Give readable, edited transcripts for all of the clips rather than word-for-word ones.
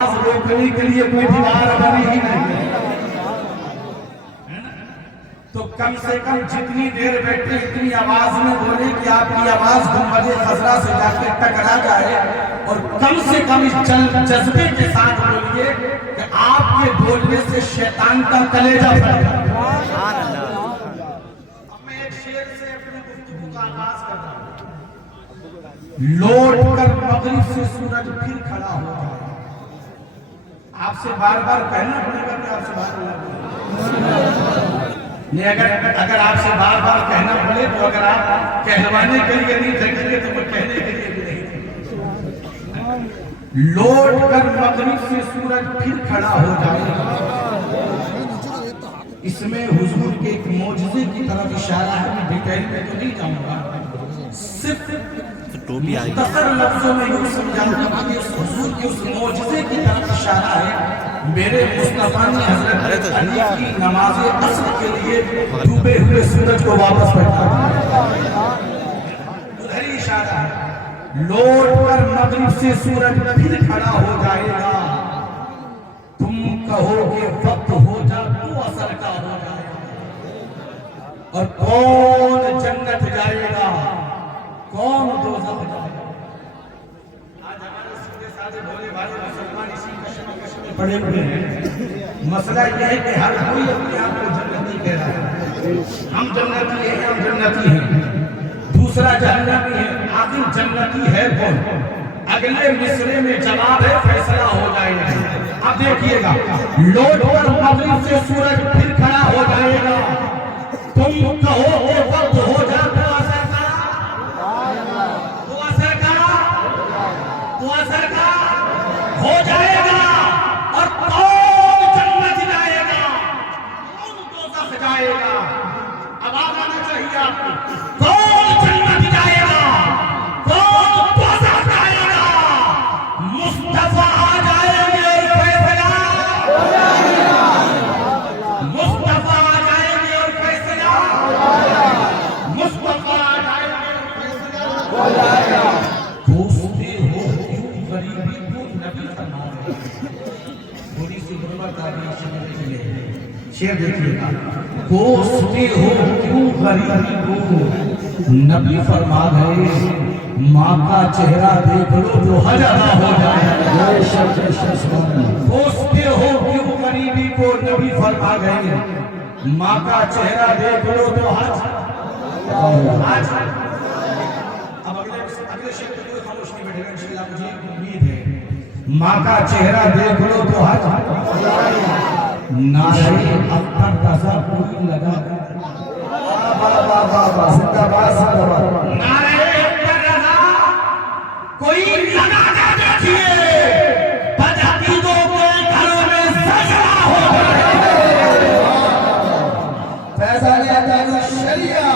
روکنے کے لیے کوئی دیوار بنی ہی نہیں، تو کم سے کم جتنی دیر بیٹھے اتنی آواز میں بولے کہ آپ کی آواز گنبد خضرا سے جا کے ٹکرا جائے، اور کم سے کم اس جذبے کے ساتھ بولیے کہ آپ کے بولنے سے شیطان کا کلیجہ پھٹ جائے۔ اب میں ایک شعر سے اپنے گفتگو کا آغاز کرتا ہوں۔ لوٹ کر مغرب سے سورج پھر کھڑا ہو جائے۔ آپ سے بار بار کہنا پڑے گا کہ آپ سے بار اگر آپ سے بار بار کہنا پڑے تو اگر آپ کہلوانے کے لیے نہیں جگیں گے تو وہ کہنے کے لیے بھی نہیں۔ لوٹ کر مغرب سے سورج پھر کھڑا ہو جائے، اس میں حضور کے ایک معجزے کی طرف اشارہ ہے۔ میں ڈیٹیل میں تو نہیں جاؤں گا، صرف مختصر لفظوں میں یوں سمجھاؤں گا کہ اس حضور کے اس معجزے کی طرف اشارہ ہے۔ میرے مصطفیٰ نے حضرت علی کی نماز عصر کے لیے ڈوبے ہوئے سورج کو واپس پلٹا دیا، ادھر ہی اشارہ ہے۔ لوٹ کر مغرب سے سورج پھر کھڑا ہو جائے گا، تم کہو کہ وقت ہو جا تو اثر کا ہو جائے گا، اور کون جنت جائے گا کون دوزخ جائے گا۔ آج ہمارے سیدھے سادے بھولے بھالے مسلمان اسی کشمکش میں پڑے ہوئے ہیں۔ مسئلہ یہ ہے کہ ہر کوئی اپنے آپ کو جنتی کہہ رہا ہے، ہم جنتی ہیں، ہم جنتی ہیں، دوسرا جہنمی ہے، آخر جنتی ہے کون؟ اگلے مصرے میں جواب ہے، فیصلہ ہو جائے گا۔ اب دیکھیے گا، لوٹ کر مغرب سے سورج پھر کھڑا ہو جائے گا، تم کہو کہ وقت ہو جا تو اثر کا ہو جائے گا، اور کون جنت جائے گا کون دوزخ جائے گا۔ اب آنا چاہیے آپ کو، کون جنت جائے گا کون دوزخ جائے گا۔ مصطفیٰ آ جائیں گے اور فیصلہ ہو جائے گا، مصطفیٰ آ جائیں گے اور فیصلہ ہو جائے گا، مصطفیٰ آ جائیں گے اور فیصلہ ہو جائے گا۔ دوستے ہو کیوں غریبی کو نبی فرما رہے ہیں، تھوڑی سی غربت آ گئی سمجھ کے لیے، شعر دیکھیے گا۔ دوستے ہو کیوں غریبی کو نبی فرما گئے، ماں کا چہرہ دیکھ لو جو حج ادا ہو جائے۔ دوستے ہو کیوں غریبی کو نبی فرما گئے، ماں کا چہرہ دیکھ لو جو حج ماں کا چہرہ دیکھ لو تو حج نعرہ اکبر رضا کوئی لگا، نعرہ اکبر رضا کوئی لگا کر دیکھیے، بدعقیدوں کے گھروں میں زلزلہ ہو جائے۔ فیضان تاج الشریعہ،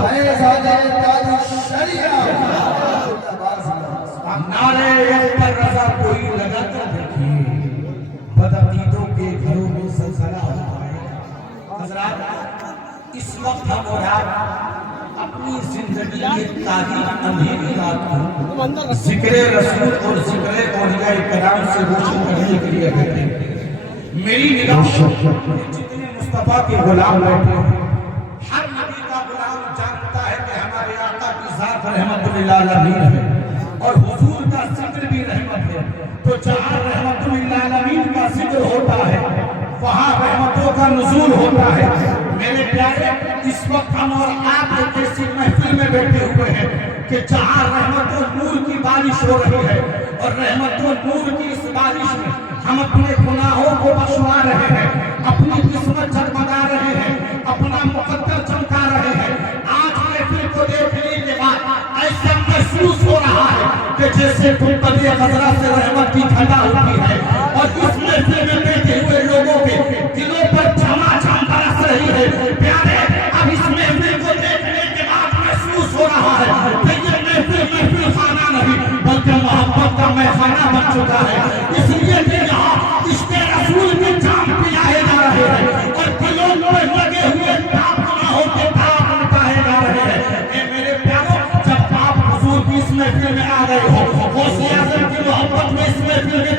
فیضان تاج الشریعہ، نعرہ اکبر رضا کوئی لگا کر دیکھیے، بدعقیدوں کے گھروں میں زلزلہ ہو جائے۔ حضرات، اس وقت ہم اور آپ اپنی زندگی کی تاریخ اندھیری رات کو ذکر رسول اور ذکر اولیاء کرام سے روشن کرنے کے لیے بیٹھے ہیں۔ میری نگاہوں میں جتنے مصطفیٰ کے غلام بیٹھے ہیں، ہر نبی کا غلام جانتا ہے کہ ہمارے آقا کی ذات رحمت للعالمین ہے، اور حضور کا ذکر بھی رحمت ہے، تو جہاں رحمت للعالمین کا ذکر ہوتا ہے وہاں رحمتوں کا نزول ہوتا ہے۔ میرے پیارے، اس وقت ہم اور آپ ایک ایسی محفل میں بیٹھے ہوئے ہیں کہ جہاں رحمت و نور کی بارش ہو رہی ہے، اور رحمت و نور کی اس بارش میں ہم اپنے گناہوں کو بخشوا رہے ہیں، اپنی قسمت جگمگا رہے ہیں، اپنا مقدر چمکا رہے ہیں۔ آج محفل کو دیکھنے کے بعد ایسا محسوس ہو رہا ہے کہ جیسے گنبد خضرا سے رحمت کی گھٹا ہوتی ہے، اور اس محفل میں بیٹھے ہوئے لوگوں کے دلوں پر جھما جھم برس رہی ہے۔ پیارے، اب اس محفل کو دیکھنے کے بعد محسوس ہو رہا ہے کہ یہ محفل خانہ نہیں بلکہ محبت کا میخانہ بن چکا ہے، اس لیے کہ یہاں عشق رسول کے جام پلائے جا رہے ہیں، اور دلوں میں لگے ہوئے پاپ گناہوں کے پاپ مٹائے جا رہے ہیں۔ اے میرے پیاروں، جب آپ حضور کی اس محفل میں آ گئے ہو، غوث اعظم کی محبت میں اس محفل میں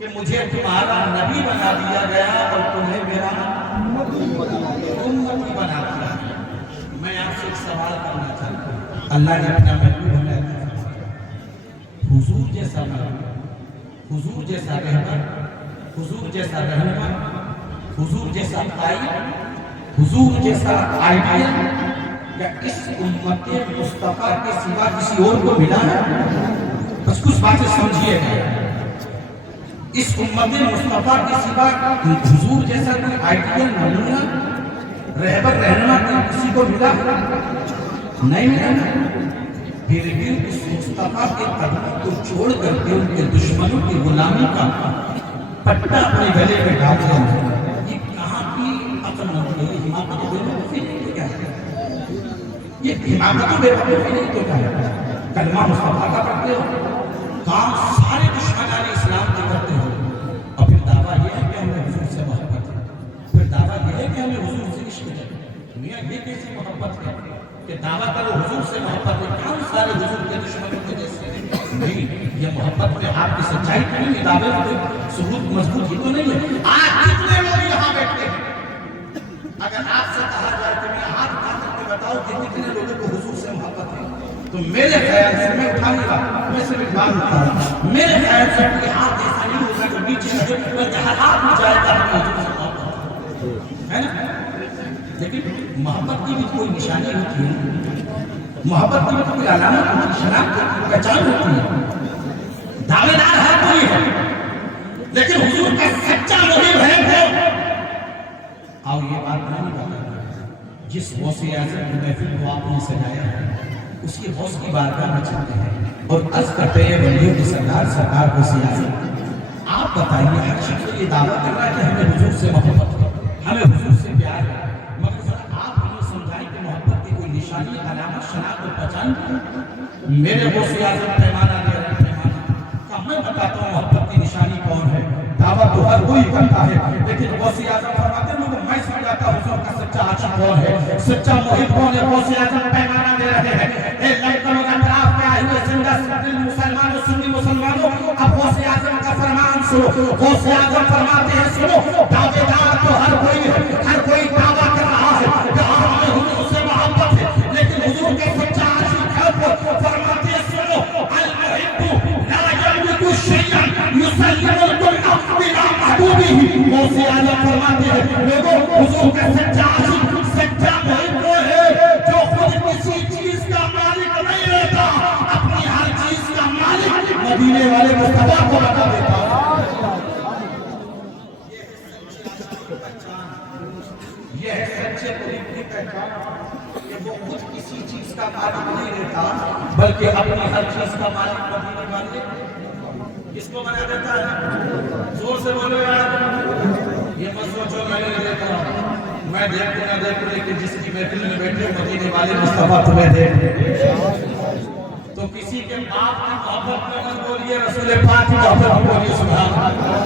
کہ مجھے تمہارا نبی بنا دیا گیا اور تمہیں میرا امتی بنا دیا گیا۔ میں آپ سے ایک سوال کرنا چاہتا ہوں، اللہ نے اپنا محبوب ہمیں حضور جیسا نبی، حضور جیسا رہبر، حضور جیسا رہنما، حضور جیسا قائد، حضور جیسا آئیڈیل یا اس امت مصطفیٰ کے سوا کسی اور کو ملا ہے؟ بس کچھ باتیں سمجھیے گا، اس امت مصطفیٰ کے سوا حضور جیسا کوئی آئیڈیل نمونہ رہبر رہنما کسی کو ملا نہیں ملا؟ پھر بھی اس مصطفیٰ کے قدموں کو چھوڑ کر کے ان کے دشمنوں کی غلامی کا پٹا اپنے گلے میں ڈال دیا۔ یہ کہاں کی عقل ہوتی ہے؟ حماقت بے وقوفی نہیں تو کیا ہے؟ یہ حماقت بے وقوفی نہیں تو کیا ہے؟ کلمہ مصطفیٰ کا پڑھتے ہو، کام سارے دشمنان اسلام کے کرتے ہو، اور پھر دعویٰ یہ ہے کہ ہمیں حضور سے محبت ہے، پھر دعویٰ یہ ہے کہ ہمیں حضور سے عشق ہے۔ میاں یہ کیسی محبت ہے کہ دعویٰ کرو حضور سے محبت ہے، کام سارے حضور کے دشمنوں کے جیسے ہیں؟ نہیں، یہ محبت میں آپ کی سچائی تو نہیں، دعوے میں ثبوت مضبوط ہی تو نہیں ہے۔ آج کتنے لوگ یہاں بیٹھتے ہیں، اگر آپ سے کہا جائے کہ میں ہاتھ اٹھا کر کے بتاؤ کہ کتنے لوگوں کو حضور سے محبت ہے، تو میرے خیال سے میں اٹھا نہیں رہا، میں صرف ایک بات بتا رہا ہوں، میرے خیال سے کوئی ہاتھ ایسا نہیں ہوگا کہ نیچے لگے بلکہ ہر ہاتھ میں جائے گا ہمیں حضور سے محبت ہے نا؟ لیکن محبت کی بھی کوئی نشانی ہوتی ہے، محبت کی بھی کوئی علامت ہوتی ہے، شناخت کی پہچان ہوتی ہے۔ دعوے دار ہر کوئی ہے، لیکن حضور کا سچا محب ہے وہ۔ اور یہ بات میں نہیں بتا رہا، جس غوث اعظم کی محفل کو آپ نے سجایا ہے اس کی غوث کی بارگاہ میں چلتے ہیں اور عرض کرتے ہیں ولیوں کے سردار غوث اعظم، آپ بتائیے ہر شخص یہ دعویٰ کر رہا ہے کہ ہمیں حضور سے محبت ہے، ہمیں حضور سے پیار ہے، مگر ذرا آپ ہمیں سمجھائیں کہ محبت کی کوئی نشانی، علامت، شناخت اور پہچان ہے؟ میرے غوث اعظم پیمانہ دے رہے ہیں، پیمانہ کا میں بتاتا ہوں محبت کی نشانی کون ہے۔ دعویٰ تو ہر کوئی کرتا ہے، لیکن غوث اعظم فرماتے ہیں لوگوں میں سمجھاتا ہوں حضور کا سچا عاشق کون ہے، سچا محب کون ہے۔ غوث اعظم پیمانہ دے رہے ہیں، اے لڑکوں اور اطراف میں آئے ہوئے زندہ مسلمانوں، سنی مسلمانوں، اب غوث اعظم کا فرمان سنو۔ غوث اعظم فرماتے ہیں سنو، دعوے دار تو ہر کوئی ہے، ہر کوئی دعویٰ کر رہا ہے کہ ہمیں حضور سے محبت ہے، لیکن حضور کا سچا عاشق ہے وہ فرماتے ہیں سنو، المحب لا یملک شیئا یسلم الکل الى محبوبہ۔ غوث اعظم فرماتے ہیں لوگوں حضور کا سچا عاشق، سچا محب وہ ہے جو خود کسی چیز کا مالک نہیں رہتا، اپنی ہر چیز کا مالک مدینے والے مصطفیٰ کو بتا دیتا ہے۔ یہ ہے سچے محب کی پہچان کہ وہ خود کسی چیز کا مالک نہیں رہتا بلکہ اپنی ہر چیز کا مالک مدینے والے کس کو بنا دیتا ہے؟ زور سے بولو یار، یہ مت سوچو میں نہیں دیتا، میں دیکھوں نہ دیکھوں، لیکن جس کی محفل میں بیٹھے مدینے والے مصطفیٰ تمہیں دیکھ۔ تو کسی کے باپ کی محبت میں مت بولیے، رسول پاک کی محبت میں بولیے سبحان اللہ،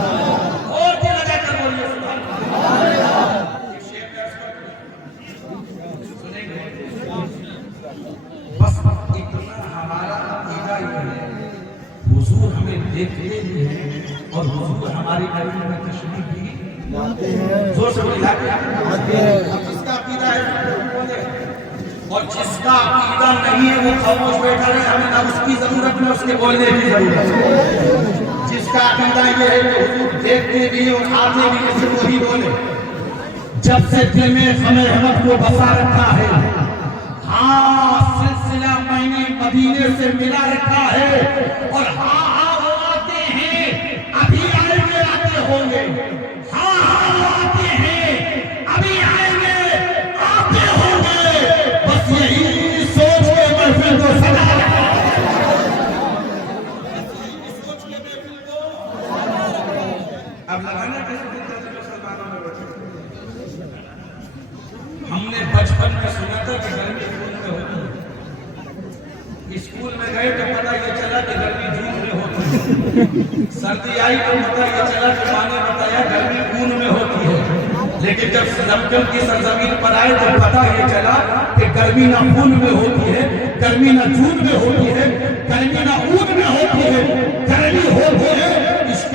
اور دل لگا کر بولیے سبحان اللہ۔ ایک شعر میں عرض کرتے سنیں گے، بس اتنا ہمارا عقیدہ یہ ہے، حضور ہمیں دیکھتے بھی ہیں اور حضور ہماری نبی میں تشریف بھی لاتے ہیں۔ زور سے بولیے لاتے ہیں۔ جس کا عقیدہ ہے بولے، اور جس کا عقیدہ نہیں ہے وہ خاموش بیٹھا رہے، ہمیں نہ اس کی ضرورت نہ اس کے بولنے کی ضرورت ہے۔ جس کا عقیدہ یہ ہے کہ حضور دیکھتے بھی اور آتے بھی ہیں، صرف وہی بولے۔ جب سے دل میں غم احمد کو بسا رکھا ہے، ہاں سلسلہ میں نے مدینے سے ملا رکھا ہے، اور ہاں وہ آتے ہیں، ابھی آئیں گے آتے ہوں گے، ہاں وہ آتے ہیں، ابھی آئیں گے آتے ہوں گے، بس یہی سوچ کے محفل کو سجا رکھا ہے۔ اب لگانا کیسے دیتا ہے مسلمانوں میں بیٹھے؟ ہم نے بچپن میں سنا تھا کہ گرمی جون میں ہوتی ہے، اسکول میں گئے تو پتہ یہ چلا کہ گرمی جون میں ہوتی ہے، سردی آئی تو پتہ یہ چلا کہ ماں نے بتایا گرمی جون میں ہوتی ہے، لیکن جب زمزم کی سرزمین پر آئے تو پتہ یہ چلا کہ گرمی نہ خون میں ہوتی ہے، گرمی نہ جون میں ہوتی ہے، گرمی نہ اون میں ہوتی ہے، گرمی ہوتی ہے عشق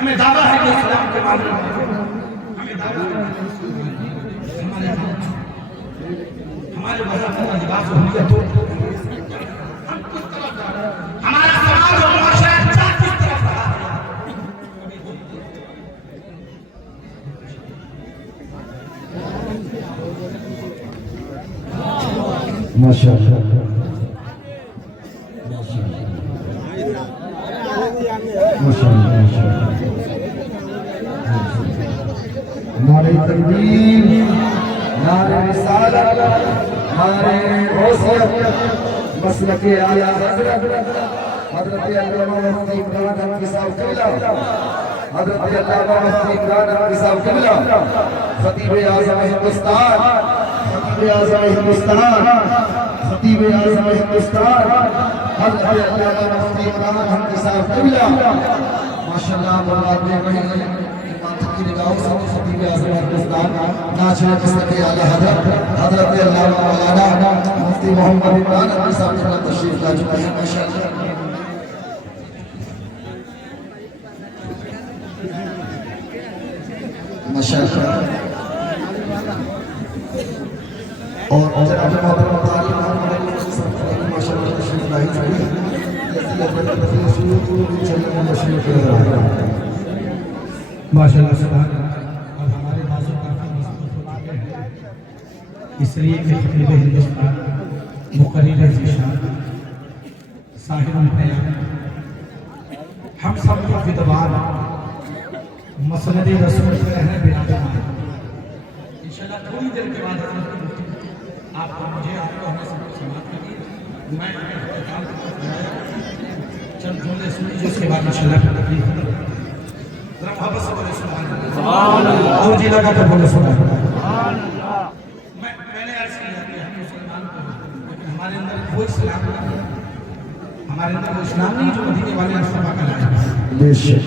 ہمیں دعویٰ ہے کہ اسلام کے معاملے میں ہمیں دعویٰ ہے ہمارے مذہب کا لباس ہولیت ہو. ہم کس طرف جا رہے ہیں؟ ہمارا سماج اور معاشرہ کس طرف رہا ہے؟ ماشاءاللہ نعرہ تکبیر، نعرہ رسالت، نعرہ غوثیت، مسلک اعلی حضرت حضرت علامہ مفتی عمران حق صاحب قبلہ، حضرت علامہ مفتی عمران حق صاحب قبلہ، خطیب اعظم ہندوستان، خطیب اعظم ہندوستان، خطیب اعظم ہندوستان، حضرت علامہ مفتی عمران حق صاحب قبلہ. ماشاءاللہ برباد میں کہیں کی نگاہوں سے خطیب اعظم ہندوستان ناچنے مسلک اعلی حضرت حضرت علامہ مولانا مفتی محمد عمران حق صاحب قبلہ تشریف لا چکے ہیں. ماشاءاللہ ماشاءاللہ. اور جناب محترم تعلیم ماشاءاللہ تشریف لائی چکے ہیں. ماشاءاللہ سبحان اللہ. اور ہمارے بازو کافی مصطفیٰ ہیں اس لیے کہ خطیب ہندوستان مقرر ذیشان صاحب البیان ہم سب کو فدوان مسند رسول سے رہنے براجمان. انشاءاللہ تھوڑی دیر کے بعد حضرت کی گفتگو آپ کو مجھے آپ کو ہمیں سب کو سماعت کیجیے. میں اختتام کی طرف جایا چند جملے سنی جس کے بعد انشاءاللہ پھر تقریر ختم. ذرا محبت سے بولے سبحان اللہ. اور جی لگا کر بولے سبحان اللہ. میں نے عرض کیا کہ ہم مسلمان کو لیکن ہمارے اندر وہ اسلام نہیں ہے. ہمارے اندر وہ اسلام نہیں جو مدینے والے مصطفیٰ کا لائے. بے شک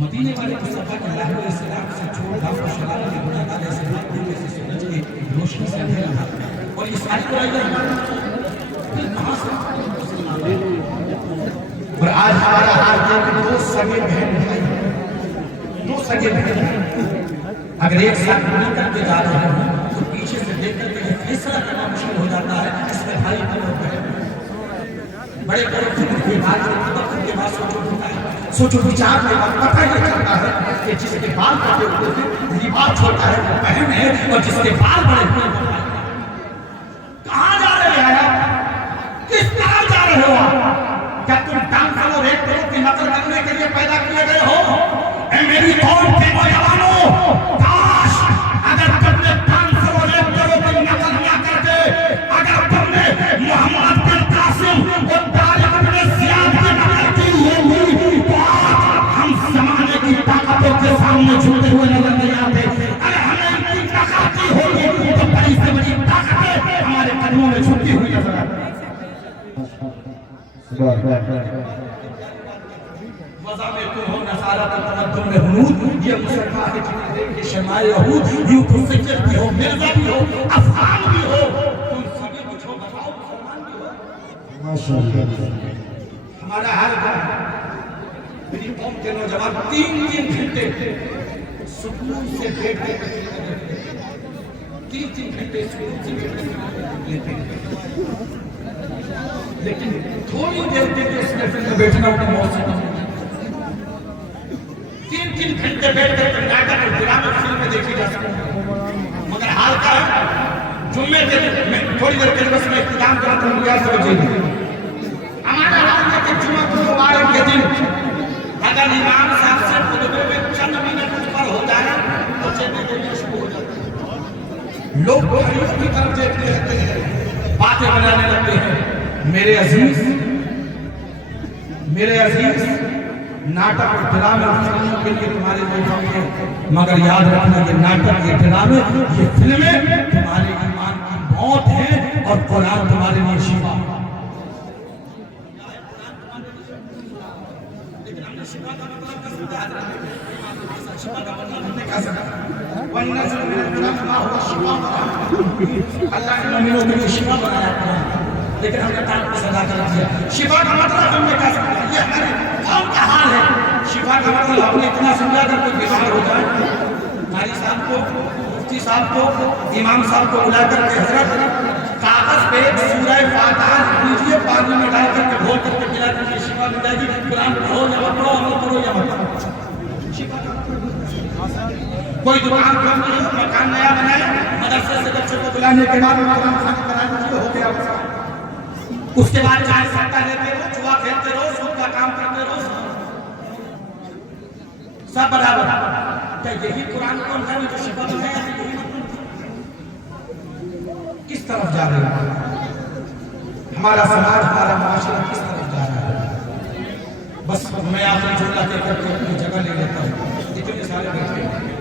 مدینے والے مصطفیٰ کے لائے ہوئے اسلام سے چھوڑ دھاؤ اور شراب کے گناہ والے اسلام کو جیسے سورج کی روشنی سے اندھیرا تھا. اور یہ ساری برائیاں کہاں سے اور آج ہمارا حال ہے کہ دو سگے بہن بھائی اگر ایک ساتھ مل کر کے جا رہے ہیں تو پیچھے سے دیکھ کر کے یہ فیصلہ کرنا مشکل ہو جاتا ہے اس میں بھائی کم اور بہن. بڑے بڑے فکر کے بعد کے بعد سوچو وچار کے بعد پتہ یہ چلتا ہے کہ جس کے بال کٹے ہوئے تھے لباس چھوٹا ہے وہ بہن ہے اور جس کے بال بڑے ہوئے وہ بھائی. کہاں جا رہے ہیں آپ؟ کس طرح جا رہے ہو آپ؟ کیا تم ڈانسر اور ایکٹروں کی نقل کرنے کے لیے پیدا کیے گئے ہو؟ اے میری قوم کے نوجوانوں، کاش اگر تم نے ڈانسر اور ایکٹروں کی نقل نہ کر کے اگر تم نے محمد بن قاسم اور طارق بن زیاد کی نقل کی ہوگی تو آج ہم زمانے کی طاقتوں کے سامنے جھکتے ہوئے نظر نہیں آتے. اگر ہمیں ان کی نقل کی ہوگی تو بڑی سے بڑی طاقتیں ہمارے قدموں میں جھکتی ہوئی نظر آتی. وضع میں تم ہو نصارہ تمدن میں ہنود یہ مسلمان کے چہرے کے شمائے یہود یوں تو سجد بھی ہو مرزا بھی ہو افغان بھی ہو تم سبھی کچھ ہو بتاؤ مسلمان بھی ہو. ہمارا حال کیا ہے؟ میری قوم کے نوجوان 3 گھنٹے سکون سے بیٹھ کے 3 گھنٹے سکون سے بیٹھ کے لیکن تھوڑی دیر کے لیے اس محفل میں بیٹھنا ان کی موت سے نہیں. 3 گھنٹے بیٹھ کر ناٹک اور ڈرامے فلمیں دیکھی جا سکتی ہیں مگر حال کا ہے جمعے کے دن میں تھوڑی دیر کے بس میں اختتام کرتا ہوں. یاد توجہ دیجیے ہمارا حال ہے کہ جمعہ کو مبارک کے دن اگر امام صاحب سے خطبے میں چند منٹ اوپر ہو جائے تو چیزیں دینا شروع ہو جاتی ہیں. لوگ گھڑیوں کی طرف دیکھتے رہتے ہیں باتیں بنانے لگتے ہیں. میرے عزیز ناٹک اور ڈرامے فلموں کے لیے تمہارے موقع ہیں مگر یاد رکھنا یہ ناٹک یہ ڈرامے یہ فلمیں تمہارے ایمان کی موت ہے اور قرآن تمہارے لیے شفا. اللہ نے مومنوں کے لیے شفا بنایا. لیکن ہم نے کام کو سزا کر دیا. شفا کا مطلب ہم نے کیا سمجھا؟ یہ ہمارے قوم کا حال ہے. شفا کا مطلب ہم نے اتنا سمجھا کر کوئی بیمار ہو جائے قاری صاحب کو, مفتی صاحب کو, امام صاحب کو بلا کر کے حضرت کاغذ پہ سورہ فاتحہ لیجیے, پانی میں ڈال کر کے گھول کر کے پلا کر کے شفا مل جائے گی. قرآن پڑھو یا مت پڑھو, عمل کرو یا مت کرو. کوئی دکان کھولنی ہو, مکان نیا بنائے, مدرسے سے بچوں کو بلانے کے بعد قرآن خوانی کرانے کی ہو گیا. اس کے بعد چائے سٹا لیتے رہو, جوا کھیلتے رہو, سود کا کام کرتے رہو, سب برابر. کیا یہی قرآن کو ہے جو شفا تو ہے؟ کس طرف جا رہے ہیں ہمارا سماج, ہمارا معاشرہ کس طرف جا رہا ہے؟ بس میں آخری جملہ کہہ کر کے اپنی جگہ لے لیتا ہوں, اتنے سارے بیٹھے ہیں.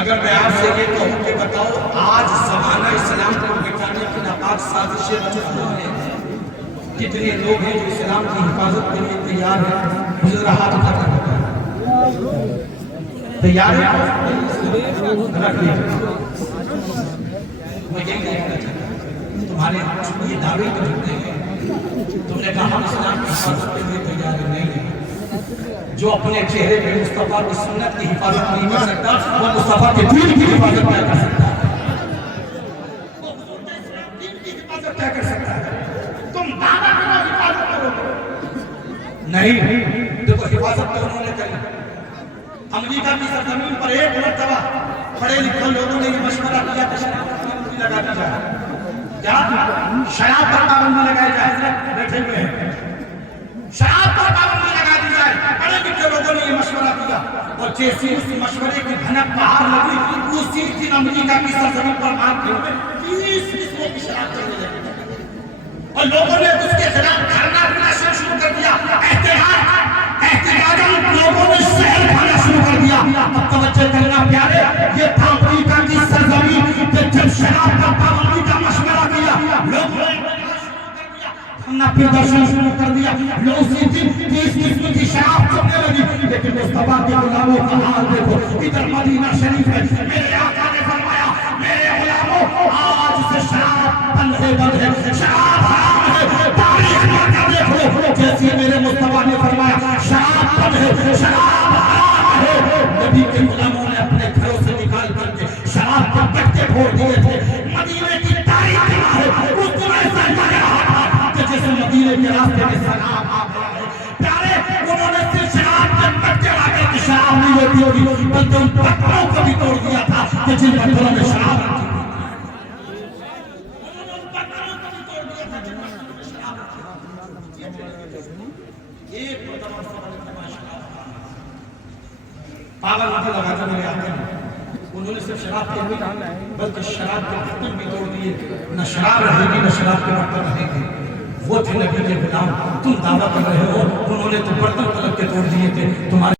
اگر میں آپ سے یہ کہوں کہ بتاؤ آج زمانہ اسلام کو مٹانے کی ناپاک سازشیں مشہور ہیں, کتنے لوگ ہیں جو اسلام کی حفاظت کے لیے تیار ہیں؟ مجھے ذرا ہاتھ اٹھا کر بتائیں. تیار ہے؟ رکھ لیجیے. میں یہی دیکھنا چاہتا ہوں تمہارے یہ دعوے تو جھوٹے ہیں. تم نے کہا ہم اسلام کی حفاظت کے لیے تیار نہیں ہیں. جو اپنے چہرے پہ مصطفیٰ کی سنت کی حفاظت نہیں کر سکتا, وہ مصطفیٰ کے دین کی حفاظت کیا کر سکتا ہے؟ وہ حضور کے اسلام دین کی حفاظت کیا کر سکتا ہے؟ تم دعویٰ کرو حفاظت کرو نہیں. دیکھو حفاظت تو انہوں نے کری. امریکہ کی سرزمین پر ایک مرتبہ پڑھے لکھے لوگوں نے یہ مشورہ کیا کہ شراب پر پابندی لگا دی جائے. کیا شراب پر پابندی لگائی جائے؟ بیٹھے ہوئے ہیں. شراب پر پابندی لگا دی جائے. پڑھے لکھے لوگوں نے یہ مشورہ کیا, اور جیسے اس مشورے کی بھنک باہر لگی, اسی دن امریکہ کی سرزمین پر مارتے ہوئے 30 قسموں کی شراب چلنے لگی, اور لوگوں نے اس کے خلاف دھرنا دینا شروع کر دیا. احتجاجاً لوگوں نے شہر کھانا شروع کر دیا. اب توجہ کرنا پیارے, یہ تھا امریکہ کی سرزمین کہ جب شراب پر پابندی کا مشورہ کیا, لوگوں نے اپنا پردرشن شروع کر دیا. لوگ اسی دن 30 قسم کی شراب چلنے لگی. لیکن مصطفیٰ کے غلاموں کا حال دیکھو. ادھر مدینہ شریف ہے, میرے آقا نے فرمایا میرے غلاموں آج سے شراب بند ہے, شراب حرام ہے. تاریخ میں کا دیکھو, جیسے میرے مصطفیٰ نے فرمایا شراب بند ہے, شراب حرام ہے, نبی کے غلاموں نے اپنے گھروں سے نکال کر کے شراب کے پٹے پھوڑ دیے تھے. مدینے کی تاریخ کیا ہے, اس دن ایسا لگ رہا تھا کہ جیسے مدینے کے راستے میں سلام آ گیا ہے. پیارے انہوں نے صرف شراب کے پٹے لا کر کے شراب نہیں ہوتی ہوگی, بلکہ ان پتھروں کو بھی توڑ دیا تھا کہ جن پتھروں میں شراب رکھی. پاگل مجھے لگا کر میرے آتے ہیں, انہوں نے صرف شراب کے نہیں بلکہ شراب کے برتن بھی توڑ دیے. نہ شراب رہے گی نہ شراب کے برتن رہیں گے. وہ تھے نبی کے غلام, تم دعویٰ کر رہے ہو انہوں نے تو برتن پلٹ کے توڑ دیے تھے. تمہارے